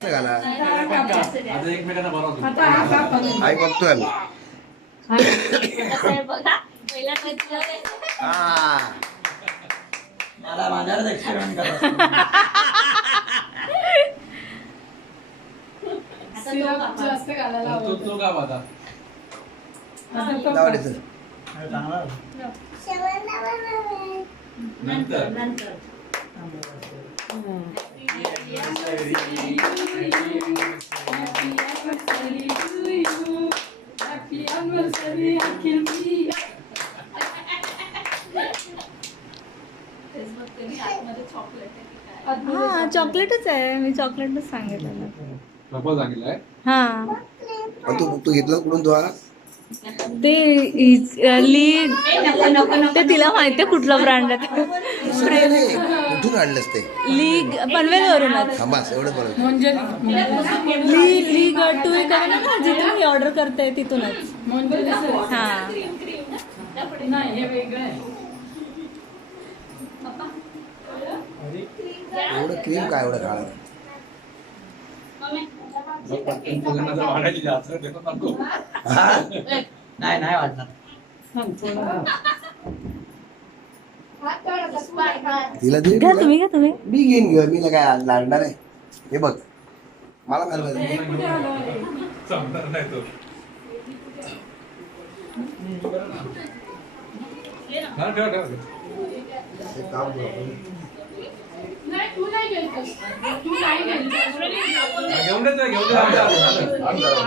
घाला आता एकमेकांना बनवतो. आई बघतोय आम्ही हा मला माझ्यावरच एक्सपेरिमेंट करा. जास्त घालायला तो आवडतं. तो का बाधा? लावायचं चांगला नंतर Happy anniversary, Akhil ji. हा चॉकलेटच आहे. मी चॉकलेटच सांगितलं. प्रपोज सांगितलंय. हा तू घेतलं कुठून तू हा ते लीग ते तिला माहितीये कुठला ब्रँड आहे नाही, कुठून आणलंस ते लीग पनवेलवरूनच. थांबास एवढं बोलत लीग टू ना जिथून मी ऑर्डर करते तिथूनच. हा नाही हे वेगळं आहे. एवढं क्रीम काय एवढं काढ मग पटकन सगळ्यांना जर वाढायची जास्त देतो नको. नाही नाही वाटणार. तिला दे घ्या तुम्ही घ्या तुम्ही. मी घेईन घे मी काय लागणार आहे हे बघ मला काय माहिती. संपणार नाही तो. हा, ठेव, ठेव. एक काम करू आपण. नाही तू नाही घ्यायचं. तू नाही घ्यायचं. घेऊन येतोय, घेऊन येतोय.